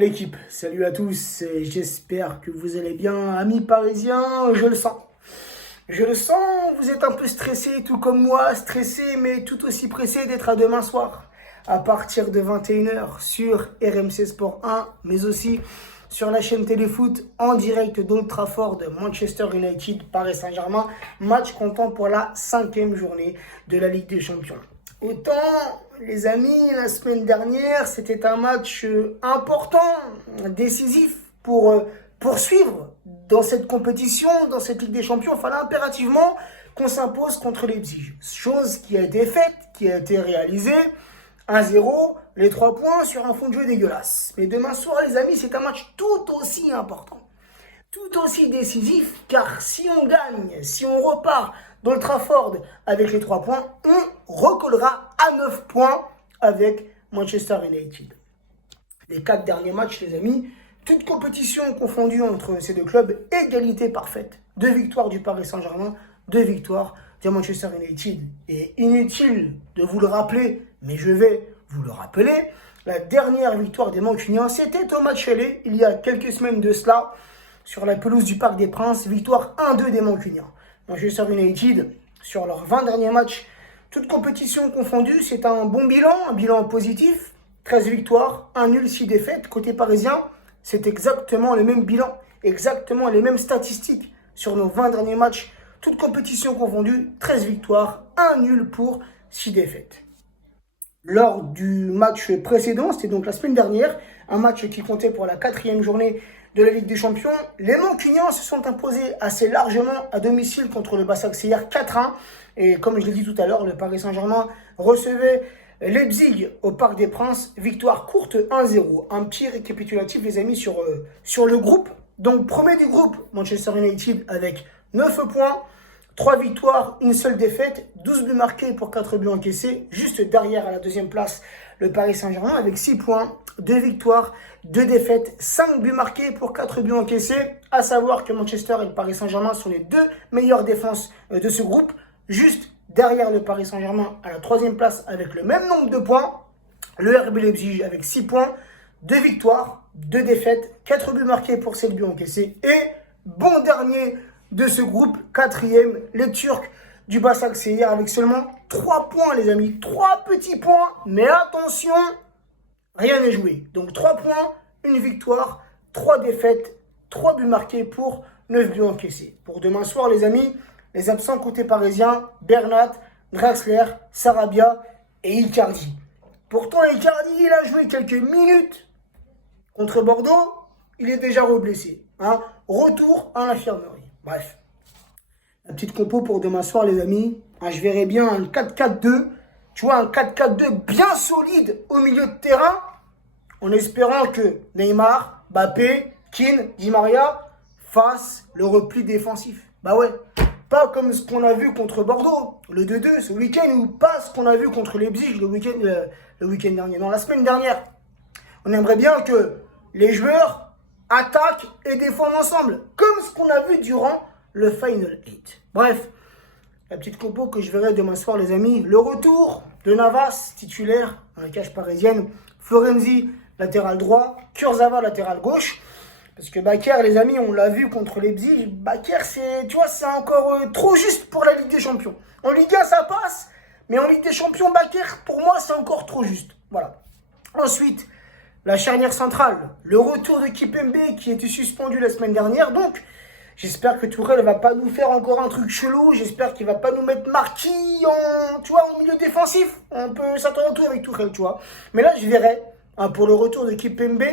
L'équipe, salut à tous, j'espère que vous allez bien, amis parisiens, je le sens. Je le sens, vous êtes un peu stressés, tout comme moi, stressés, mais tout aussi pressés d'être à demain soir, à partir de 21 h sur RMC Sport 1, mais aussi sur la chaîne Téléfoot, en direct d'Old Trafford, Manchester United, Paris Saint-Germain, match comptant pour la 5e journée de la Ligue des Champions. Autant, les amis, la semaine dernière, c'était un match important, décisif pour poursuivre dans cette compétition, dans cette Ligue des Champions. Il fallait impérativement qu'on s'impose contre Leipzig. Chose qui a été faite, qui a été réalisée. 1-0, les 3 points sur un fond de jeu dégueulasse. Mais demain soir, les amis, c'est un match tout aussi important, tout aussi décisif, car si on gagne, si on repart dans le Trafford avec les 3 points, on recollera à 9 points avec Manchester United. Les 4 derniers matchs, les amis, toute compétition confondue entre ces deux clubs, égalité parfaite. 2 victoires du Paris Saint-Germain, 2 victoires de Manchester United. Et inutile de vous le rappeler, mais je vais vous le rappeler, la dernière victoire des Mancuniens, c'était au match aller, il y a quelques semaines de cela, sur la pelouse du Parc des Princes, victoire 1-2 des Mancuniens. Manchester United, sur leurs 20 derniers matchs, toute compétition confondue, c'est un bon bilan, un bilan positif. 13 victoires, 1 nul, 6 défaites. Côté parisien, c'est exactement le même bilan, exactement les mêmes statistiques sur nos 20 derniers matchs. Toute compétition confondue, 13 victoires, 1 nul pour 6 défaites. Lors du match précédent, c'était donc la semaine dernière, un match qui comptait pour la 4e journée de la Ligue des Champions, les Mancuniens se sont imposés assez largement à domicile contre le Başakşehir 4-1. Et comme je l'ai dit tout à l'heure, le Paris Saint-Germain recevait Leipzig au Parc des Princes. Victoire courte 1-0. Un petit récapitulatif, les amis, sur le groupe. Donc, premier du groupe, Manchester United avec 9 points, 3 victoires, une seule défaite, 12 buts marqués pour 4 buts encaissés. Juste derrière, à la 2e place, le Paris Saint-Germain avec 6 points, 2 victoires, 2 défaites, 5 buts marqués pour 4 buts encaissés. À savoir que Manchester et le Paris Saint-Germain sont les 2 meilleures défenses de ce groupe. Juste derrière le Paris Saint-Germain à la 3e place avec le même nombre de points. Le RB Leipzig avec 6 points, 2 victoires, 2 défaites, 4 buts marqués pour 7 buts encaissés. Et bon dernier de ce groupe, 4e, les Turcs du Başakşehir avec seulement 3 points, les amis. 3 petits points, mais attention, rien n'est joué. Donc 3 points, une victoire, 3 défaites, 3 buts marqués pour 9 buts encaissés. Pour demain soir, les amis, les absents côté parisien, Bernat, Draxler, Sarabia et Icardi. Pourtant, Icardi, il a joué quelques minutes contre Bordeaux, il est déjà reblessé. Retour à l'infirmerie. Bref, la petite compo pour demain soir, les amis. Je verrais bien un 4-4-2. Tu vois, un 4-4-2 bien solide au milieu de terrain, en espérant que Neymar, Mbappé, Kean, Di Maria fassent le repli défensif. Bah ouais, pas comme ce qu'on a vu contre Bordeaux, le 2-2 ce week-end, ou pas ce qu'on a vu contre Leipzig le week-end dernier. Non, la semaine dernière. On aimerait bien que les joueurs attaquent et défendent ensemble, comme ce qu'on a vu durant le Final 8. Bref, la petite compo que je verrai demain soir, les amis. Le retour de Navas, titulaire dans la cage parisienne. Florenzi, latéral droit. Kurzawa, latéral gauche. Parce que Bakker, les amis, on l'a vu contre Leipzig. Bakker, c'est encore trop juste pour la Ligue des Champions. En Ligue 1, ça passe. Mais en Ligue des Champions, Bakker, pour moi, c'est encore trop juste. Voilà. Ensuite, la charnière centrale. Le retour de Kimpembe qui était suspendu la semaine dernière. Donc, j'espère que Tourelle ne va pas nous faire encore un truc chelou. J'espère qu'il ne va pas nous mettre Marquis en milieu défensif. On peut s'attendre à tout avec Tourelle, tu vois. Mais là, je verrai, pour le retour de Kimpembe,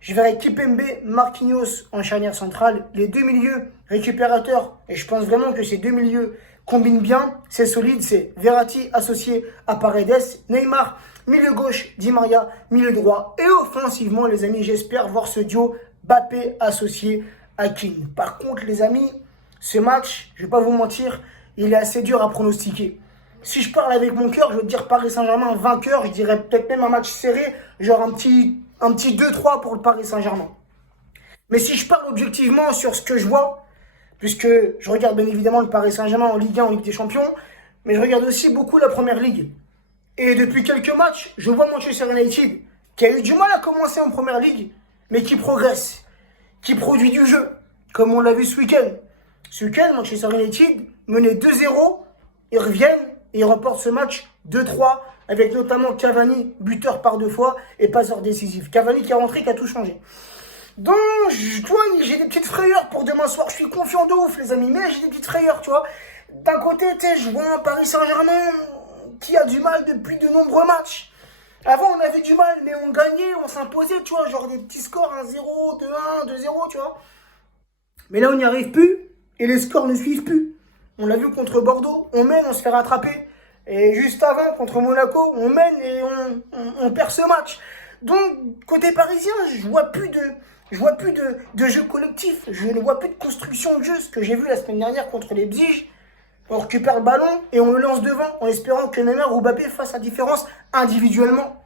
je verrai Kimpembe, Marquinhos en charnière centrale. Les 2 milieux récupérateurs. Et je pense vraiment que ces 2 milieux combinent bien. C'est solide. C'est Verratti associé à Paredes. Neymar, milieu gauche, Di Maria, milieu droit. Et offensivement, les amis, j'espère voir ce duo Mbappé associé à Kean. Par contre, les amis, ce match, je ne vais pas vous mentir, il est assez dur à pronostiquer. Si je parle avec mon cœur, je veux dire Paris Saint-Germain vainqueur. Je dirais peut-être même un match serré, genre un petit 2-3 pour le Paris Saint-Germain. Mais si je parle objectivement sur ce que je vois, puisque je regarde bien évidemment le Paris Saint-Germain en Ligue 1, en Ligue des Champions, mais je regarde aussi beaucoup la Première Ligue. Et depuis quelques matchs, je vois Manchester United qui a eu du mal à commencer en Première Ligue, mais qui progresse, qui produit du jeu, comme on l'a vu ce week-end. Ce week-end, Manchester United menait 2-0, ils reviennent et ils remportent ce match 2-3, avec notamment Cavani, buteur par 2 fois et passeur décisif. Cavani qui est rentré, qui a tout changé. Donc, toi, j'ai des petites frayeurs pour demain soir. Je suis confiant de ouf, les amis, mais j'ai des petites frayeurs, tu vois. D'un côté, tu sais, je vois un Paris Saint-Germain qui a du mal depuis de nombreux matchs. Avant, on avait du mal, mais on gagnait, on s'imposait, tu vois, genre des petits scores 1-0, 2-1, 2-0, tu vois. Mais là, on n'y arrive plus et les scores ne suivent plus. On l'a vu contre Bordeaux, on mène, on se fait rattraper. Et juste avant, contre Monaco, on mène et on perd ce match. Donc, côté parisien, je vois plus de jeu collectif. Je ne vois plus de construction de jeu. Ce que j'ai vu la semaine dernière contre les Bziges, on récupère le ballon et on le lance devant en espérant que Neymar ou Mbappé fassent la différence individuellement.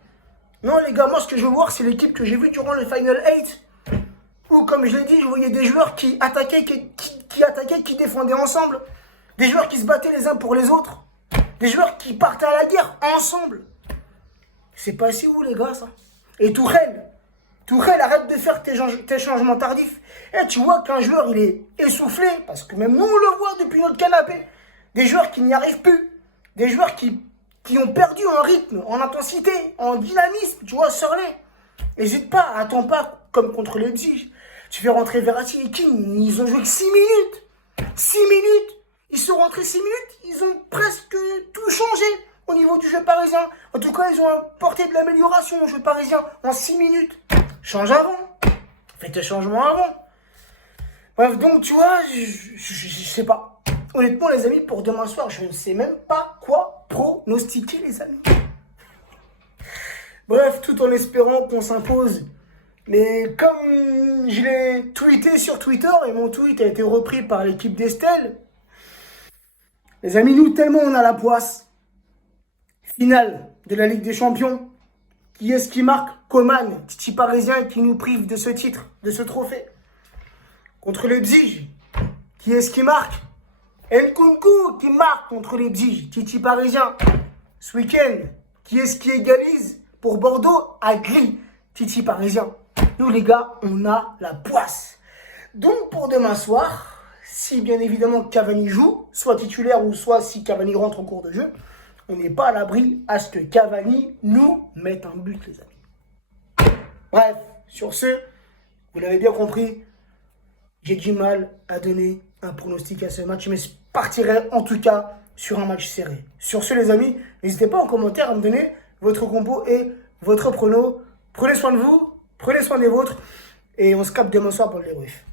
Non, les gars, moi, ce que je veux voir, c'est l'équipe que j'ai vue durant le Final 8. Où, comme je l'ai dit, je voyais des joueurs qui attaquaient, qui défendaient ensemble. Des joueurs qui se battaient les uns pour les autres. Des joueurs qui partaient à la guerre ensemble. C'est passé où, les gars, ça? Et Tourelle, arrête de faire tes changements tardifs. Et tu vois qu'un joueur, il est essoufflé, parce que même nous, on le voit depuis notre canapé. Des joueurs qui n'y arrivent plus. Des joueurs qui ont perdu en rythme, en intensité, en dynamisme. Tu vois, sors-les. N'hésite pas, attends pas, comme contre les Leipzig. Tu fais rentrer Verratti et Keane, ils ont joué que 6 minutes. 6 minutes. Ils sont rentrés 6 minutes, ils ont presque tout changé au niveau du jeu parisien. En tout cas, ils ont apporté de l'amélioration au jeu parisien en 6 minutes. Change avant. Fais tes changements avant. Bref, donc, tu vois, je sais pas. Honnêtement, les amis, pour demain soir, je ne sais même pas quoi pronostiquer, les amis. Bref, tout en espérant qu'on s'impose. Mais comme je l'ai tweeté sur Twitter, et mon tweet a été repris par l'équipe d'Estelle, les amis, nous, tellement on a la poisse. Finale de la Ligue des Champions. Qui est-ce qui marque? Coman, Titi parisien qui nous prive de ce titre, de ce trophée. Contre les Bziges. Qui est-ce qui marque? Nkunku qui marque contre les Bziges. Titi parisien. Ce week-end, qui est-ce qui égalise? Pour Bordeaux, Agli. Titi parisien. Nous, les gars, on a la poisse. Donc, pour demain soir, si bien évidemment Cavani joue, soit titulaire ou soit si Cavani rentre en cours de jeu, on n'est pas à l'abri à ce que Cavani nous mette un but, les amis. Bref, sur ce, vous l'avez bien compris, j'ai du mal à donner un pronostic à ce match, mais je partirai en tout cas sur un match serré. Sur ce, les amis, n'hésitez pas en commentaire à me donner votre compo et votre prono. Prenez soin de vous, prenez soin des vôtres, et on se capte demain soir pour le débrief.